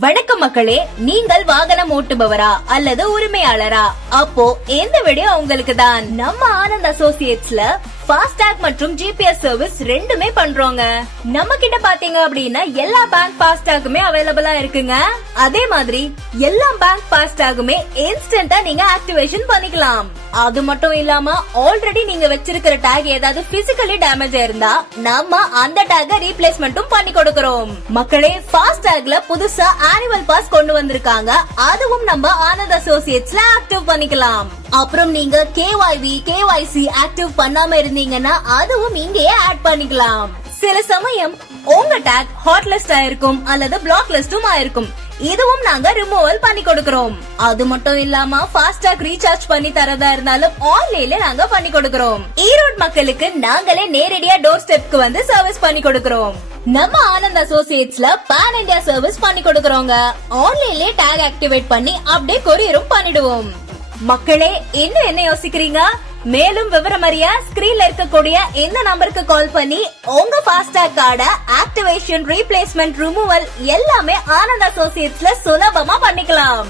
வணக்கம் மக்களே, நீங்கள் வாகனம் ஓட்டுபவரா அல்லது உரிமையாளரா? அப்போ எந்த வீடியோ உங்களுக்கு தான். நம்ம ஆனந்த் அசோசியேட்ஸ்ல ஃபாஸ்டாக் மற்றும் ஜிபிஎஸ் சர்வீஸ் ரெண்டுமே பண்றோங்க. நம்ம கிட்ட பாத்தீங்க அப்படின்னா எல்லா பேங்க் ஃபாஸ்டாகுமே அவைலபிளா இருக்குங்க. அதே மாதிரி எல்லா பேங்க் ஃபாஸ்டாகுமே இன்ஸ்டன்டா நீங்க ஆக்டிவேஷன் பண்ணிக்கலாம். அது மட்டும் இல்லாம ஆல்ரெடி நீங்க வச்சிருக்கிற டேக் ஏதாவது பிசிக்கலி டேமேஜ் இருந்தா நம்ம அந்த டேக ரீப்ளேஸ்மெண்ட்டும் பண்ணி கொடுக்கறோம். மக்களே, ஃபாஸ்டாக்ல புதுசா ஆனுவல் பாஸ் கொண்டு வந்திருக்காங்க. அதுவும் நம்ம ஆனந்த் அசோசியேட்ஸ்ல ஆக்டிவ் பண்ணிக்கலாம். அப்புறம் நீங்க கேஒய்வி கேஒய்சி ஆக்டிவ் பண்ணாம இருந்தீங்கன்னா அதுவும் இங்கேயே ஆட் பண்ணிக்கலாம். சில சமயம் உங்க டேக் ஹாட் லிஸ்ட் ஆயிருக்கும் அல்லது பிளாக் லிஸ்டும் ஆயிருக்கும். இதுவும் நாங்க ரிமூவல் பண்ணி கொடுக்கறோம். அது மட்டும் இல்லாம ஃபாஸ்டாக் ரீசார்ஜ் பண்ணி தரதா இருந்தாலும் ஆன்லைன்ல நாங்க பண்ணி கொடுக்கறோம். ஈரோடு மக்களுக்கு நாங்களே நேரடியா டோர் ஸ்டெப்க்கு வந்து சர்வீஸ் பண்ணி கொடுக்கறோம். நம்ம ஆனந்த் அசோசியேட்ஸ்ல பான் இந்தியா சர்வீஸ் பண்ணி கொடுக்கறோங்க. ஆன்லைன்ல டேக் ஆக்டிவேட் பண்ணி அப்படியே கொரியரும் பண்ணிடுவோம். மக்களே, இன்னும் என்ன யோசிக்கிறீங்க? மேலும் விவரம் அறிய ஸ்கிரீன்ல இருக்கக்கூடிய இந்த நம்பருக்கு கால் பண்ணி உங்க ஃபாஸ்டாக் கார்ட ஆக்டிவேஷன், ரீப்ளேஸ்மெண்ட், ரிமூவல் எல்லாமே ஆனந்த் அசோசியேட்ஸ்ல சுலபமா பண்ணிக்கலாம்.